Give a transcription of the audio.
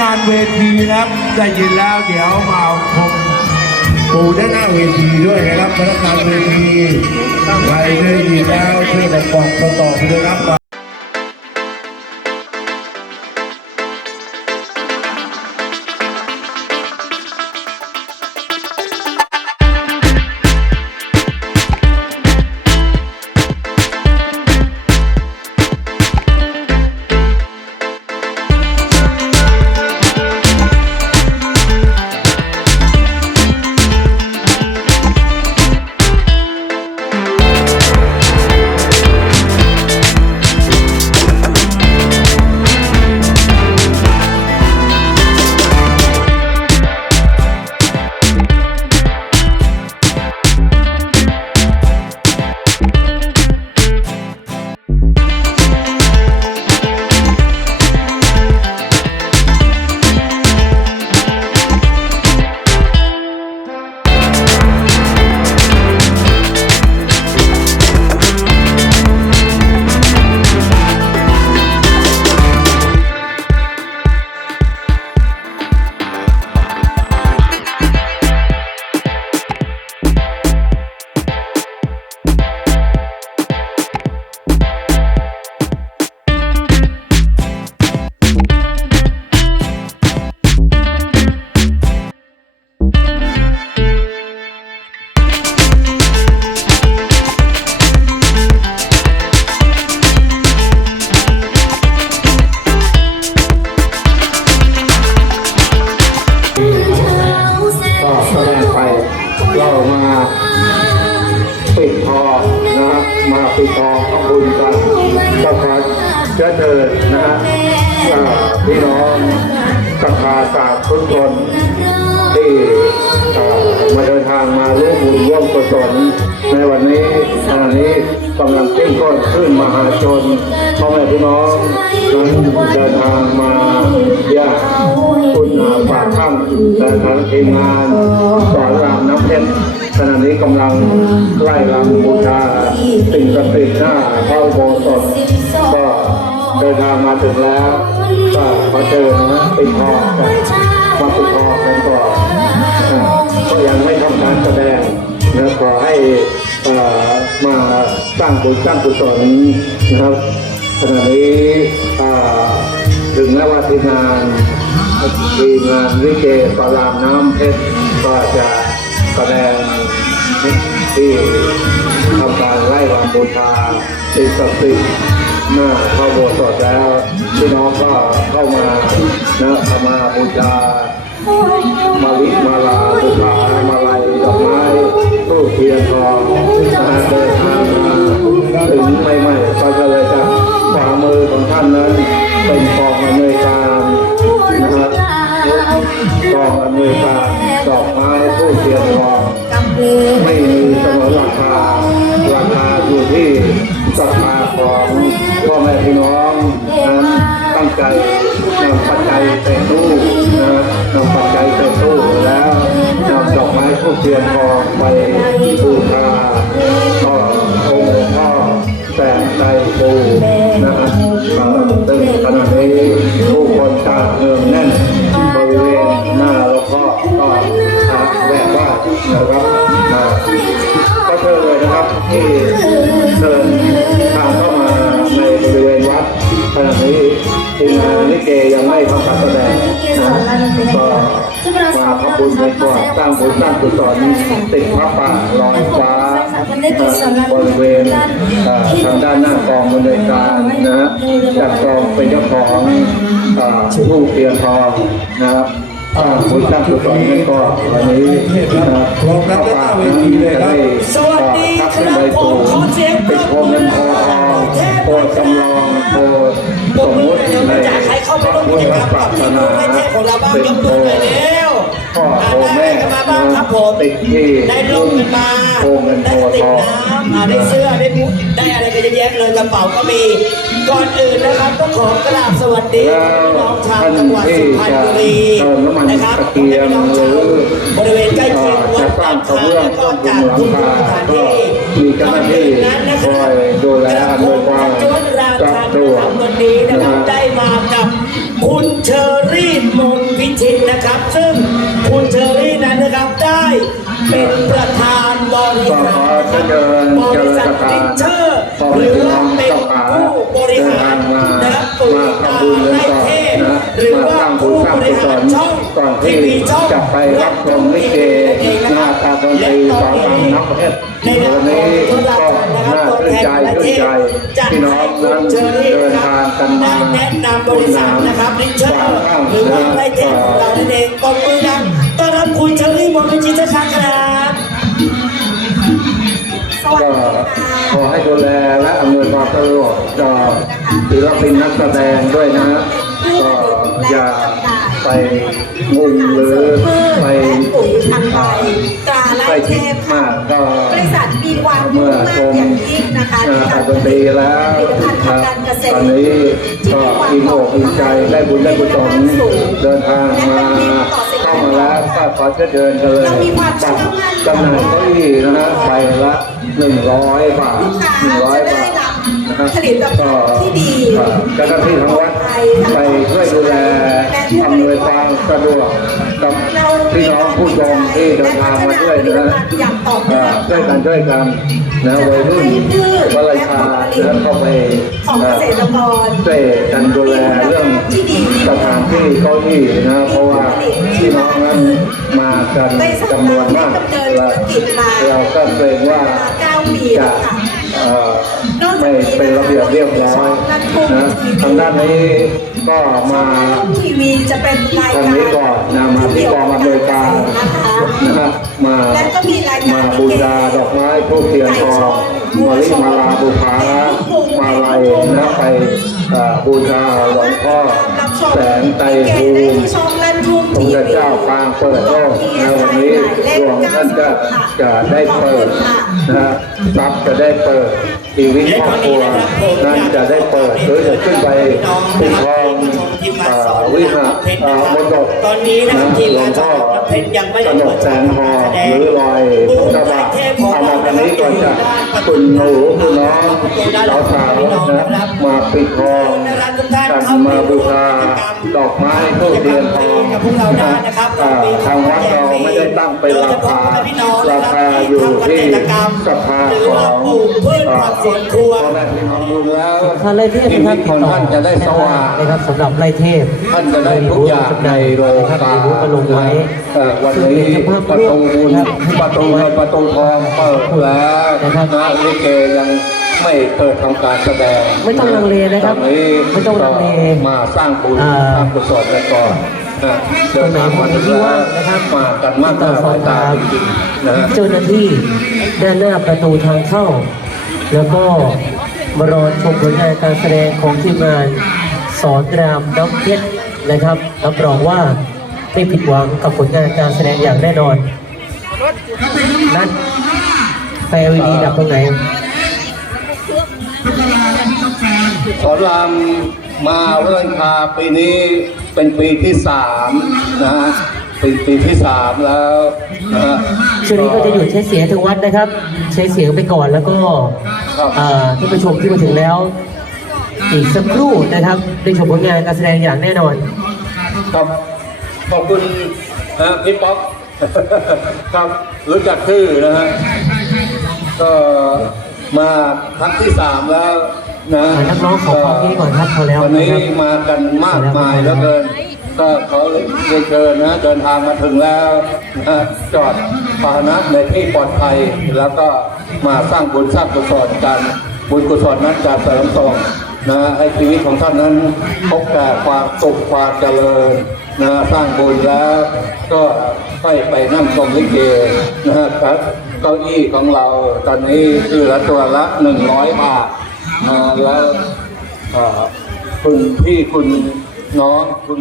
งานเวทีนะครับได้ยินแล้วเดี๋ยวมาชมปูด้านหน้าเวทีด้วยนะครับพนักงานเวทีใครได้ยินแล้วช่วยกันบอกต่อๆไปด้วยครับ ศรัทธาสาธุชนที่มาเดินทางมาร่วมบุญร่วมกุศลในวันนี้ขณะนี้กำลังเข้มข้อนขึ้นมหาชนพ่อแม่พี่น้องนั้นเดินทางมาญาติคุณอาฝากข้างและทางทีมงานสอนรามน้ำเพชรขณะนี้กำลังไล่รำบูชาสิ่งศักดิ์สิทธิ์หน้าพระโบสถก็ เดินทางมาถึงแล้วก็ขอเชิญนะปิดทองกันมาปิดทองกันก่อนก็ยังไม่ทำการแสดงนะขอให้มาสร้างบุญสร้างกุศลนะครับขณะนี้ถึงแม้ว่าทีมงานทีมงานวิเกสารามน้ำเพชรก็จะแสดงที่ทำการไล่รำบูชาสิ่งศักดิ์สิทธิ์ หน้าพระโบสถ์แล้วพี่น้องก็เข้ามานะมาบูชามาลิมาลาบูชามาลัยดอกไม้ตู้เทียนทองนะเดินทางมาถึงใหม่ๆก็เลยจะ เทียนทองไปบูชาก็องค์หลวงพ่อแสงใจปูนะฮะเอ่อซึ่งขณะนี้ผู้คนต่างเนืองแน่นบริเวณหน้าหลวงพ่อก็อ่าแวะว่านะครับอ่าก็เชิญเลยนะครับที่เชิญทางเข้ามาในบริเวณวัดขณะนี้ทีมงานลิเกยังไม่ทำการแสดง ก็มาพระบุญไปก่อนสร้งบุญสร้างกุศลติดพระป่าลอยฟ้าบริเวณทางด้านหน้ากองบริการนะจากกองเป็นเจ้าของผู้เตียนทองนะครับอ่าบุญสร้างกุศลนี่ก็วันนี้นะครับครบครับด้านหน้าเวทีเลยครับสวัสดีครับผมขอเสียงปรบโคมืมเงิอ โพสมมุติในพระพุทธศาสนาเป็นโพพ่อโพแม่ติดที่ได้ลงกันมาโพเงินได้โพติทดองน้ำอ่าได้เสื้อได้มุดได้อะไรกันเยอะแยะเลยกระเป๋าก็มีก่อนอื่นนะครับต้องขอกราบสวัสดีแล้วพี่น้องชาวท่านจังหวัดที่สุพรรณจะบุรีเติมน้ำมันนะครับตะเกียงพี่น้องหรืชาวอบริเวณใกล้เคียงวัจะดสร้างกระทางเบื้องแล้วก็ต้นบุจากญหลังทุกสคาถานก็ที่มีเจ้าหน้าที่คอยดูแลอำนวยความจนราสะคาดวกวั นนี้นะนะครับฮะได้มากับคุณเชอรี่มนนะครับ ซึ่งคุณเชอรี่นั้นนะครับได้เป็นประธานบริก็หาขอรเชิญเชิญบเจริริญษัทสถาพินเชอร์พ่อหแม่รือพี่น้ว่าองเป็นเจ้าขาผู้บริเดินหาทารงมานะครับมาทำบุญกันก่อนนะ หรือว่าผู้บริหารช่องที่ทีวีช่องจะไปรับชมลิเกหน้าตาดนตรีสอนรามน้ำเพชรในนามวันนี้ก็น่าตื่นใจประชื่นใจพี่น้องนั้นเดินทางกันมาแนะนำบริษัทนะครับริชเชอร์หรือว่าไรเทพของเราเองตบมือดังต้อนรับคุณเชอรี่มนต์จิตชักครับก็ขอให้ดูแลและอำนวยความสะดวกต่อศิลปินนักแสดงด้วยนะฮะ ก็อย่าไปงุมหรือไปปุ๋ยทางใบตราไล่ไปเทคิดพมากก็บริษัทมีความมุ่งมั่นอย่างยิ่งนะคะเอ่อในการดนตรีแล้วการเกษตรตอนนี้ก็อินอกอินใจได้บุญได้กุศลเดินทางมาเข้ามาแล้วก็ขอเชิญเดินกันเลยจำหน่ายเก้าอี้นะฮะใบละหนึ่งร้อยบาทหนึ่งร้อยบาท ผลิตภัณฑ์ที่ดีเจ้าหน้าที่ทั้งวัดไปช่วยดูแลอำนวยความสะดวกกับพี่น้องผู้ชมที่เดินทางมาด้วยนะฮะอย่างต่อเนื่อ่าองช่วยกันช่วยกันนะวัยรุ่นวลัยชาแล้วเข้าไปเตรกรช่วยกันดูแลเรื่องสถานที่เก้าอี้นะเพราะว่าพี่น้องนั้นมากันจำนวนมากเราก็เกรงว่าจะ ไม่เป็นระเบียบเรียบร้อยนะทางด้านนี้ก็มาทีวีจะเป็นรายทางการนี้ก่อนนะมาที่กองอำนวยการนะครับมาและก็มีรายการบูชาดอกไม้ทูบเทียนทองมาลิมาลาบูชามาลัยนะไปบูชาหลวงพ่อแสงไตรภูมิช่องลั่นทุ่งพระเจ้าปางเปิดโลกนวันนี้ดวงท่านจะจะได้เปิดนะทรัพย์จะได้เปิดชีวิตครอบครัวนั้นจะได้เปิดหรือจะขึ้นไปปิดทองวิหารเอ่อมณฑปตอนนี้นะทีมหลวงานสพ่ออนน้ำเพชรยังไม่กได้นเปิกดแสงทอหรือลอยกระบะเอามาคันนี้ก่อนจะคุณหนูคุณน้องสาวสาวนะมาปิดทองกันมาบูชาดอกไม้ทูบเทียนทองนะอ่าทางวัดเราไม่ได้ตั้งเป็นราคาราคาอยู่ที่สภาของเอ่อพ่อแม่พี่น้องดูแล้วท่านไล่เทพชีนะควิรับตของท่านจะได้สว่างนะครับสำหรับไล่เทพท่านจะได้ทุกอย่างในโลครับกามีรูปมาลงไว้เอ่อวันนี้ประตูบุญประตูเงินประตูทองเปิดแล้วนะลิเกยังไม่เปิดทำการแสดงไม่ต้องลังเลนะครับตอนนี้ไม่ต้องลังเลมาสร้างบุญอ่าสร้างกุศลกันก่อน นะเดินทางมาถึงแล้วมากันมากหน้าหลายตาจริงๆนะฮะเจ้าหน้าที่ด้านหน้าประตูทางเข้า แล้วก็มารอชมผลงานการแสดงของทีมงานสอนรามน้ำเพชรนะครับรับรองว่าไม่ผิดหวังกับผลงานการแสดงอย่างแน่นอนนัดไฟ LED ดับตรงไหนขอราม มาเรื่องคาปีนี้เป็นปีที่สามนะฮะเป็นปีที่สามแล้วนะฮะ ช่วงนี้ก็จะหยุดใช้เสียงทางวัดนะครับ ใช้เสียงไปก่อนแล้วก็ครับอ่าท่านผู้ชมที่มาถึงแล้ว อีกสักครู่นะครับได้ชมผลงานการแสดงอย่างแน่นอน ครับขอบคุณนะพี่ป๊อก ครับรู้จักชื่อนะฮะก็มาครั้งที่สามแล้ว นะนักร้องขอความคิดก่อนครับพอแล้ววันนี้มากันมากมายเหลือเกิน ก็ขอเรียนเชิญนะเดินทางมาถึงแล้วนะจอดพาหนะในที่ปลอดภัยแล้วก็มาสร้างบุญสร้างกุศลกันบุญกุศลนั้นจะเสริมส่งนะให้ชีวิตของท่านนั้นพบแต่ความสุขความเจริญนะสร้างบุญแล้วก็ค่อยไปนั่งชมลิเกนะครับเก้าอี้ของเราตอนนี้คือละตัวละหนึ่งร้อยบาทนะ แล้วคุณพี่คุณน้องคุณ